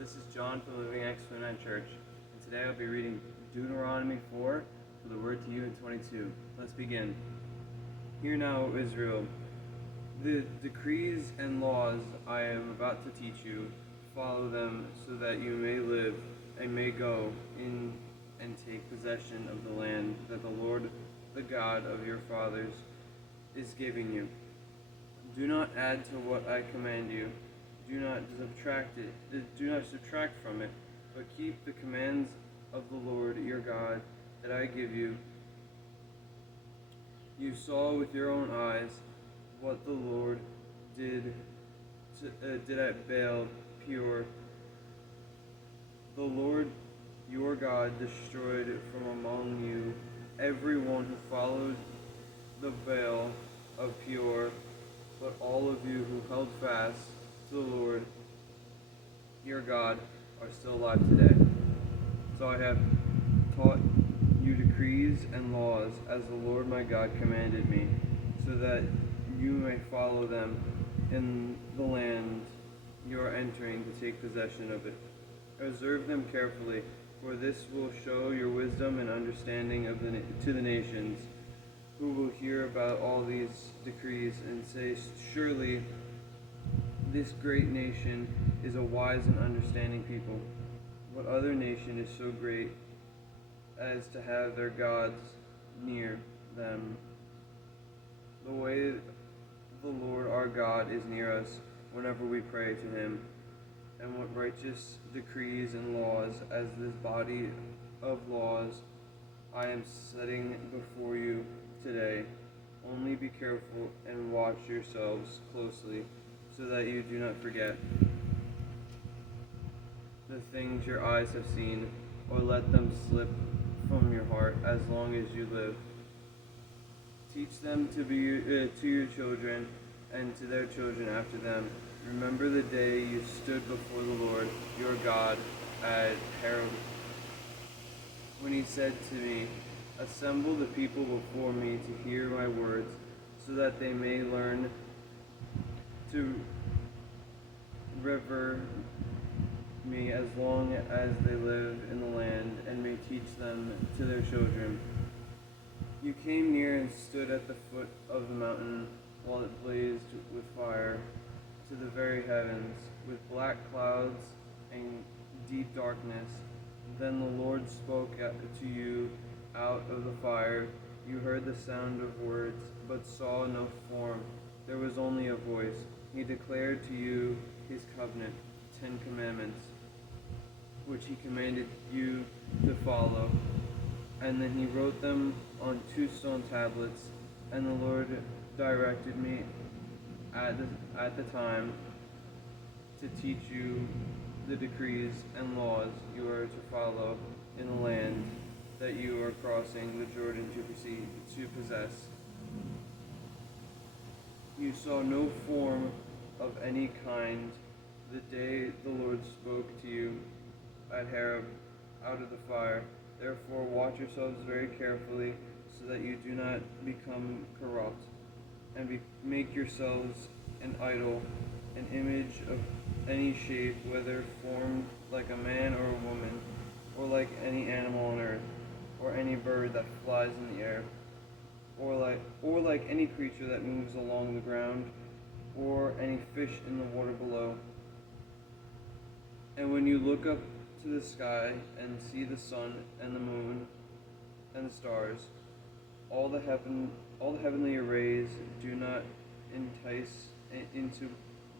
This is John from the Living Exponent Church, and today I'll be reading Deuteronomy 4 for the word to you in 22. Let's begin. Hear now, O Israel, the decrees and laws I am about to teach you. Follow them so that you may live and may go in and take possession of the land that the Lord, the God of your fathers, is giving you. Do not add to what I command you. Do not subtract from it, but keep the commands of the Lord your God that I give you. You saw with your own eyes what the Lord did at Baal Peor. The Lord your God destroyed from among you everyone who followed the Baal of Peor, but all of you who held fast to the Lord your God are still alive today. So I have taught you decrees and laws as the Lord my God commanded me, so that you may follow them in the land you are entering to take possession of it. Observe them carefully, for this will show your wisdom and understanding to the nations, who will hear about all these decrees and say, surely this great nation is a wise and understanding people. What other nation is so great as to have their gods near them? The way the Lord our God is near us whenever we pray to him, and what righteous decrees and laws as this body of laws I am setting before you today. Only be careful and watch yourselves closely, so that you do not forget the things your eyes have seen, or let them slip from your heart as long as you live. Teach them to your children and to their children after them. Remember the day you stood before the Lord your God at Horeb, when he said to me, assemble the people before me to hear my words, so that they may learn to revere me as long as they live in the land, and may teach them to their children. You came near and stood at the foot of the mountain while it blazed with fire to the very heavens, with black clouds and deep darkness. Then the Lord spoke to you out of the fire. You heard the sound of words, but saw no form. There was only a voice. He declared to you his covenant, 10 commandments, which he commanded you to follow. And then he wrote them on 2 stone tablets. And the Lord directed me at the time to teach you the decrees and laws you are to follow in the land that you are crossing the Jordan to possess. You saw no form of any kind the day the Lord spoke to you at Horeb out of the fire. Therefore watch yourselves very carefully, so that you do not become corrupt, and make yourselves an idol, an image of any shape, whether formed like a man or a woman, or like any animal on earth, or any bird that flies in the air, or like any creature that moves along the ground, or any fish in the water below. And when you look up to the sky and see the sun and the moon and the stars, all the heavenly arrays, do not entice into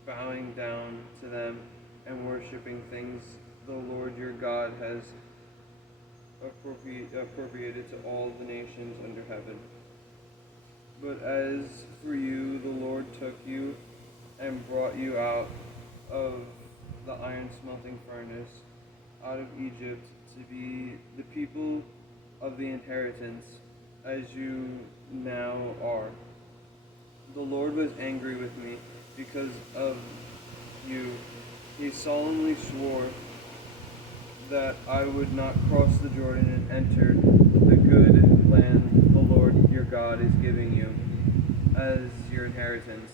bowing down to them and worshiping things the Lord your God has appropriated to all the nations under heaven. But as for you, the Lord took you and brought you out of the iron smelting furnace, out of Egypt, to be the people of the inheritance, as you now are. The Lord was angry with me because of you. He solemnly swore that I would not cross the Jordan and enter the good land the Lord your God is giving you as your inheritance.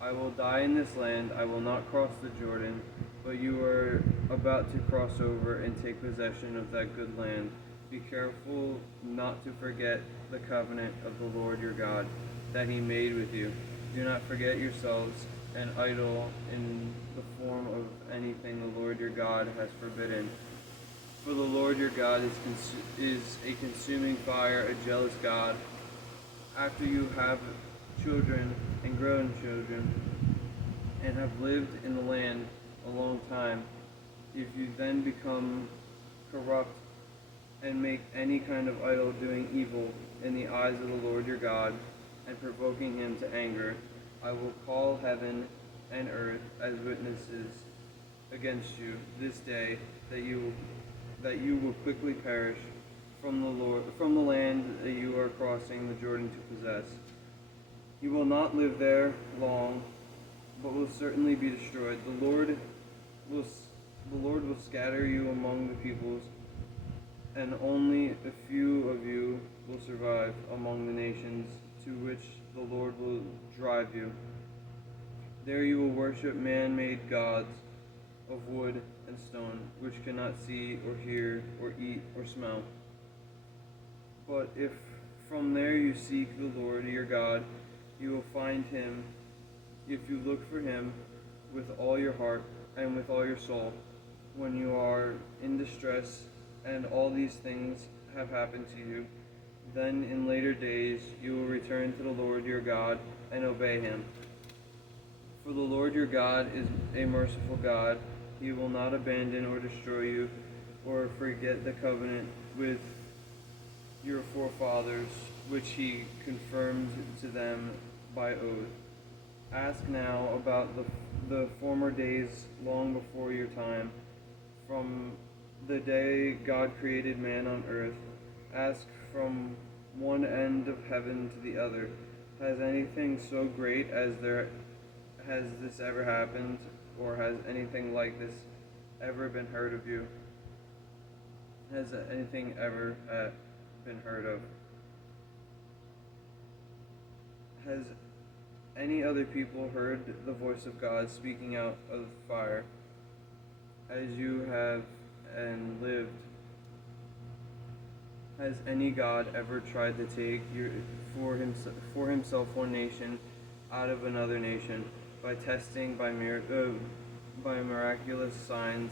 I will die in this land. I will not cross the Jordan, but you are about to cross over and take possession of that good land. Be careful not to forget the covenant of the Lord your God that he made with you. Do not forget yourselves an idol in the form of anything the Lord your God has forbidden. For the Lord your God is a consuming fire, a jealous God. After you have children and grown children, and have lived in the land a long time, if you then become corrupt and make any kind of idol doing evil in the eyes of the Lord your God, and provoking him to anger, I will call heaven and earth as witnesses against you this day that you will quickly perish from the land that you are crossing the Jordan to possess. You will not live there long, but will certainly be destroyed. The Lord will scatter you among the peoples, and only a few of you will survive among the nations to which the Lord will drive you. There you will worship man-made gods of wood and stone, which cannot see or hear or eat or smell. But if from there you seek the Lord your God, you will find him if you look for him with all your heart and with all your soul. When you are in distress and all these things have happened to you, then in later days you will return to the Lord your God and obey him. For the Lord your God is a merciful God. He will not abandon or destroy you or forget the covenant with your forefathers, which he confirmed to them by oath. Ask now about the former days long before your time, from the day God created man on earth. Ask from one end of heaven to the other. Has anything so great as has this ever happened, or has anything like this ever been heard of you? Has anything ever been heard of? Has any other people heard the voice of God speaking out of fire, as you have and lived? Has any God ever tried to take for himself one nation out of another nation, by testing, by miraculous signs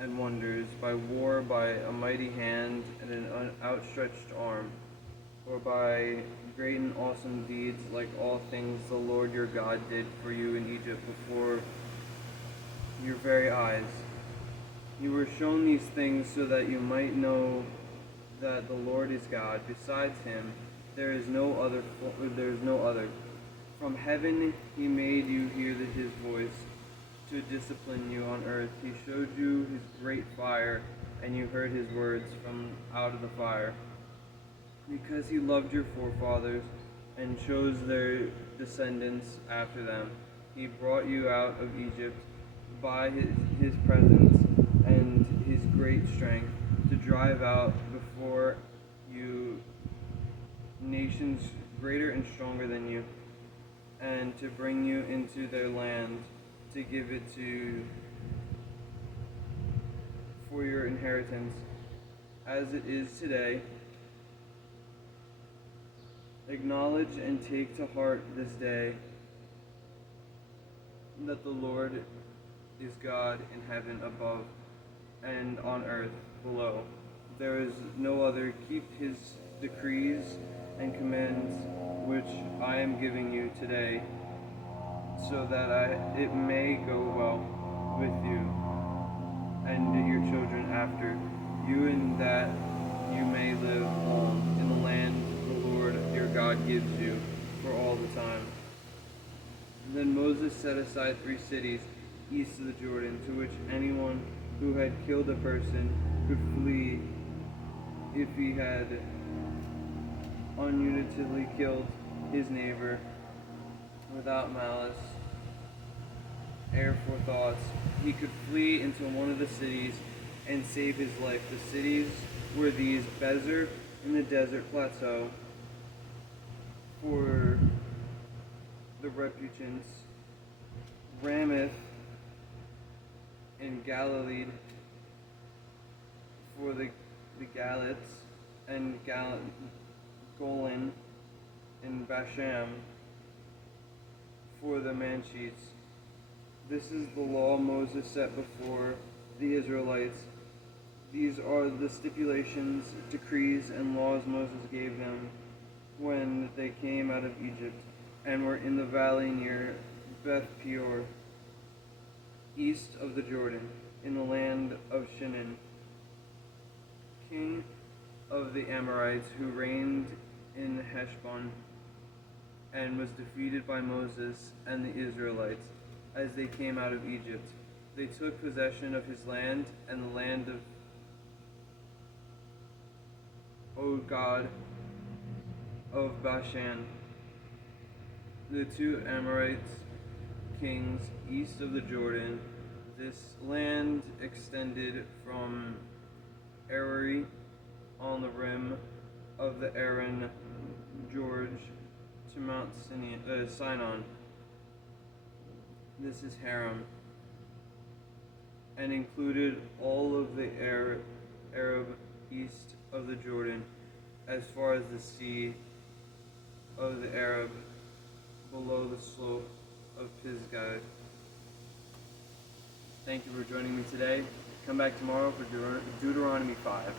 and wonders, by war, by a mighty hand and an outstretched arm, or by great and awesome deeds like all things the Lord your God did for you in Egypt before your very eyes? You were shown these things so that you might know that the Lord is God. Besides him, there is no other. From heaven he made you hear his voice to discipline you on earth. He showed you his great fire, and you heard his words from out of the fire. Because he loved your forefathers and chose their descendants after them, he brought you out of Egypt by his presence and his great strength, to drive out before you nations greater and stronger than you, and to bring you into their land, to give it to for your inheritance, as it is today. Acknowledge and take to heart this day that the Lord is God in heaven above and on earth below. There is no other. Keep his decrees and commands which I am giving you today, so that it may go well with you and your children after you, and that you may live long in the land the Lord your God gives you for all the time. And then Moses set aside 3 cities east of the Jordan, to which anyone who had killed a person could flee if he had ununitedly killed his neighbor without malice thoughts. He could flee into one of the cities and save his life. The cities were these: Bezer in the desert plateau for the Reputants, Ramoth in Galilee for the Galites, and Golan in Bashan for the Manchites. This is the law Moses set before the Israelites. These are the stipulations, decrees, and laws Moses gave them when they came out of Egypt and were in the valley near Beth Peor, east of the Jordan, in the land of Shinar, king of the Amorites, who reigned in Heshbon, and was defeated by Moses and the Israelites as they came out of Egypt. They took possession of his land and the land of God of Bashan, the two Amorites kings east of the Jordan. This land extended from Arari on the rim of the Aaron George to Mount Sinon. This is Haram, and included all of the Arab east of the Jordan, as far as the sea of the Arab below the slope of Pisgah. Thank you for joining me today. Come back tomorrow for Deuteronomy 5.